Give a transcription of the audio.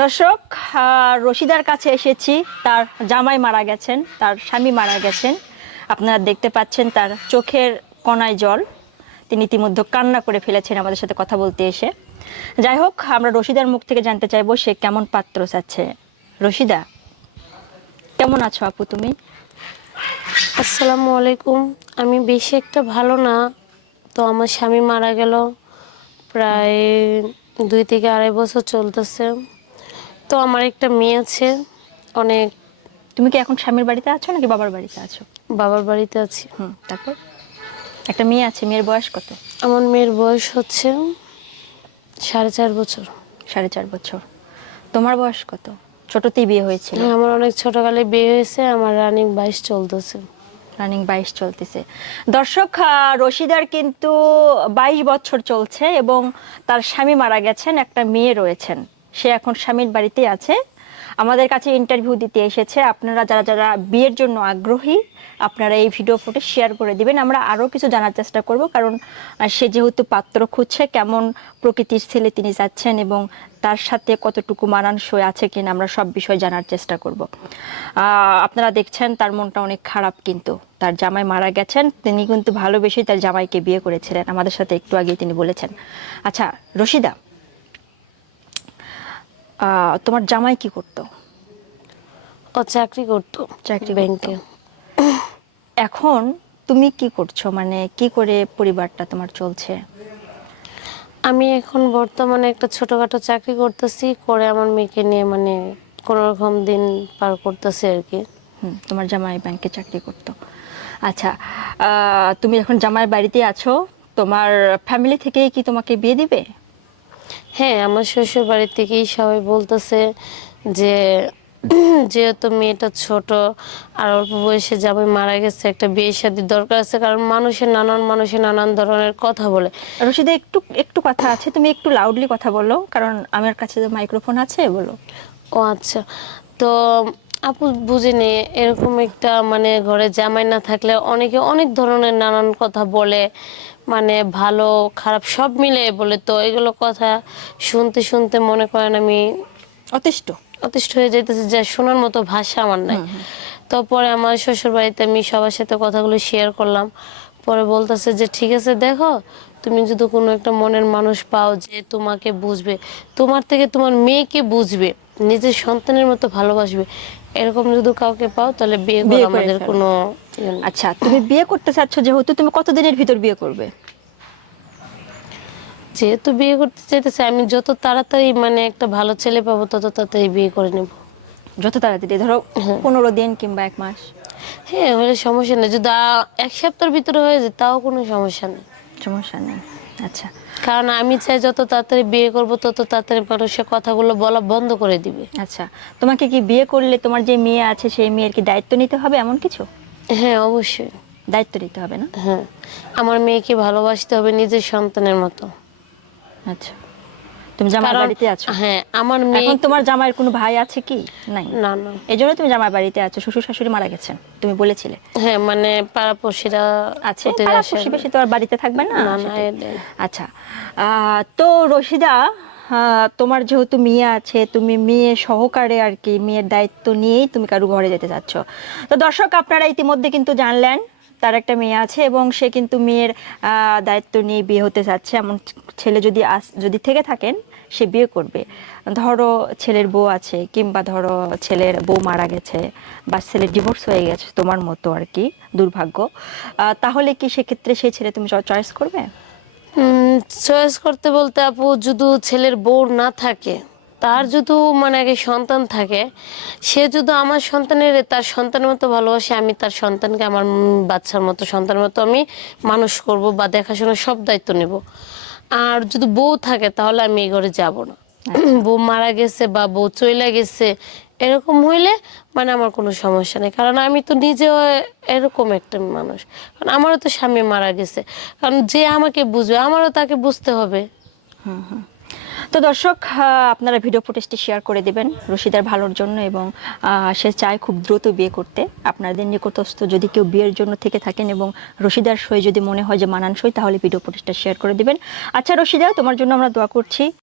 দর্শক, রশিদার কাছে এসেছি। তার জামাই মারা গেছেন, তার স্বামী মারা গেছেন। আপনারা দেখতে পাচ্ছেন তার চোখের কোণায় জল। তিনি ইতিমধ্যে কান্না করে ফেলেছেন আমাদের সাথে কথা বলতে এসে। যাই হোক, আমরা রশিদার মুখ থেকে জানতে চাইবো সে কেমন পাত্র চাচ্ছে। রশিদা, কেমন আছো আপু তুমি? আসসালামু আলাইকুম। আমি বেশি একটা ভালো না। তো আমার স্বামী মারা গেল প্রায় 2 থেকে 2.5 বছর চলতেছে। তো আমার একটা মেয়ে আছে। অনেক তুমি কি এখন স্বামীর বাড়িতে আছো নাকি বাবার বাড়িতে আছো? বাবার বাড়িতে আছি। তারপর একটা মেয়ে আছে, মেয়ের বয়স কত? আমার মেয়ের বয়স হচ্ছে 4.5 বছর। 4.5 বছর। তোমার বয়স কত? ছোটতেই বিয়ে হয়েছিল? হ্যাঁ, আমার অনেক ছোটকালে বিয়ে হয়েছে। আমার রানিং 22 চলতেছে। রানিং 22 চলতেছে। দর্শক, রশিদার কিন্তু 22 বছর চলছে এবং তার স্বামী মারা গেছেন, একটা মেয়ে রয়েছেন। সে এখন স্বামীর বাড়িতেই আছে, আমাদের কাছে ইন্টারভিউ দিতে এসেছে। আপনারা যারা যারা বিয়ের জন্য আগ্রহী, আপনারা এই ভিডিও ফুটেজ শেয়ার করে দিবেন। আমরা আরও কিছু জানার চেষ্টা করব, কারণ সে যেহেতু পাত্র খুঁজছে, কেমন প্রকৃতির ছেলে তিনি যাচ্ছেন এবং তার সাথে কতটুকু মানানসই আছে কিনা আমরা সব বিষয় জানার চেষ্টা করব। আপনারা দেখছেন তার মনটা অনেক খারাপ, কিন্তু তার জামাই মারা গেছেন। তিনি কিন্তু ভালোবেসে তার জামাইকে বিয়ে করেছিলেন, আমাদের সাথে একটু আগে তিনি বলেছেন। আচ্ছা রশিদা, তোমার জামাই কি করতো? ও চাকরি করতো ব্যাংকে। এখন তুমি কি করছো, মানে কি করে পরিবারটা তোমার চলছে? আমি এখন বর্তমানে একটা ছোটখাটো চাকরি করতেছি, করে আমার মেয়েকে নিয়ে কোনো রকম দিন পার করতেছি আর কি। তোমার জামাই ব্যাংকে চাকরি করতো। আচ্ছা, তুমি এখন জামাই বাড়িতে আছো, তোমার ফ্যামিলি থেকেই কি তোমাকে বিয়ে দিবে? হ্যাঁ, আমার শ্বশুর বাড়ি থেকেই সবাই বলতেছে যে যেহেতু মেয়েটা ছোট আর অল্প বয়সে জামাই মারা গেছে, একটা বিয়ে শাদীর দরকার আছে। কারণ মানুষের নানান ধরনের কথা বলে। রশিদা, একটু একটু কথা আছে, তুমি একটু লাউডলি কথা বলো, কারণ আমার কাছে তো মাইক্রোফোন আছে, বলো। ও আচ্ছা। তো আপু বুঝিনি, এরকম একটা ঘরে জামাই না থাকলে অনেকে অনেক ধরনের নানান কথা বলে, ভালো খারাপ সব মিলে বলে। তো এগুলো কথা শুনতে শুনতে মনে করেন আমি অতিষ্ঠ অতিষ্ঠ হয়ে যাইতেছে, যে শোনার মতো ভাষা আমার নাই। তো পরে আমার শ্বশুর বাড়িতে আমি সবার সাথে কথাগুলো শেয়ার করলাম। পরে বলতেছে যে ঠিক আছে, দেখো তুমি যদি কোনো একটা মনের মানুষ পাও যে তোমাকে বুঝবে, তোমার থেকে তোমার মেয়েকে বুঝবে, নিজের সন্তানের মতো ভালোবাসবে, এরকম যদি কাউকে পাও তাহলে বিয়ে করো, বিয়ে করে আমাদের ফেলো। কোনো আচ্ছা, তুমি বিয়ে করতে চাচ্ছ যেহেতু, তুমি কতদিনের ভিতর বিয়ে করবে? যেহেতু বিয়ে করতে চাইতেছে, আমি যত তাড়াতাড়ি একটা ভালো ছেলে পাবো তত তাড়াতাড়ি বিয়ে করে নেব। যত তাড়াতাড়ি, ধরো 15 দিন কিংবা 1 মাস। হ্যাঁ, হলে সমস্যা নেই। যদি 1 সপ্তাহের ভিতরে হয়ে যায় তাও কোনো সমস্যা নেই। সমস্যা নেই। আচ্ছা, কারণ আমি চাই যত তাড়াতাড়ি বিয়ে করব তত তাড়াতাড়ি মানুষের কথাগুলো বলা বন্ধ করে দিবে। আচ্ছা, তোমাকে কি বিয়ে করলে তোমার যে মেয়ে আছে সেই মেয়ের কি দায়িত্ব নিতে হবে, এমন কিছু? হ্যাঁ, অবশ্যই দায়িত্ব নিতে হবে না? হ্যাঁ, আমার মেয়েকে ভালোবাসতে হবে নিজের সন্তানের মতো। আচ্ছা, তুমি জামাই বাড়িতে আছো? হ্যাঁ, আমার মেয়ে। এখন তোমার জামাইয়ের কোনো ভাই আছে কি? নাই? না না। এই জন্য তুমি জামাই বাড়িতে আছো, শ্বশুর শাশুড়ি মারা গেছেন তুমি বলেছিলে। হ্যাঁ, পাড়াপড়শিরা আছে, পাড়া-প্রতিবেশী তো আর বাড়িতে থাকবে না। না না, সেটাই। আচ্ছা, তো রশিদা, তোমার যেহেতু মেয়ে আছে, তুমি মেয়ে সহকারে আর কি মেয়ের দায়িত্ব নিয়েই তুমি কারো ঘরে যেতে চাচ্ছ। তো দর্শক, আপনারা ইতিমধ্যে কিন্তু জানলেন তার একটা মেয়ে আছে এবং সে কিন্তু মেয়ের দায়িত্ব নিয়ে বিয়ে হতে চাচ্ছে। এমন ছেলে যদি থেকে থাকেন, সে বিয়ে করবে। ধরো ছেলের বউ আছে, কিংবা ধরো ছেলের বউ মারা গেছে বা ছেলের ডিভোর্স হয়ে গেছে, তোমার মতো আর কি দুর্ভাগ্য, তাহলে কি সেক্ষেত্রে সেই ছেলে তুমি চয়েস করবে? চয়েস করতে বলতে আপু, যদি ছেলের বউ না থাকে, তার যদি আগে সন্তান থাকে, সে যদি আমার তার সন্তানের মতো ভালোবাসে, আমি তার সন্তানকে আমার বাচ্চার মতো সন্তানের মতো আমি মানুষ করব বা দেখাশোনার সব দায়িত্ব নেব। আর যদি বউ থাকে তাহলে আমি এই ঘরে যাব না। বউ মারা গেছে বা বউ চইলা গেছে এরকম হইলে আমার কোনো সমস্যা নেই। কারণ আমি তো নিজেও এরকম একটা মানুষ। কারণ আমারও তো স্বামী মারা গেছে। কারণ যে আমাকে বুঝবে আমারও তাকে বুঝতে হবে। তো দর্শক, আপনারা ভিডিও ফুটেজটি শেয়ার করে দিবেন রশিদার ভালোর জন্য, এবং সে চায় খুব দ্রুত বিয়ে করতে। আপনাদের নিকটস্থ যদি কেউ বিয়ের জন্য থেকে থাকেন এবং রশিদার সই যদি মনে হয় যে মানানসই, তাহলে ভিডিও ফুটেজটা শেয়ার করে দিবেন। আচ্ছা রশিদা, তোমার জন্য আমরা দোয়া করছি।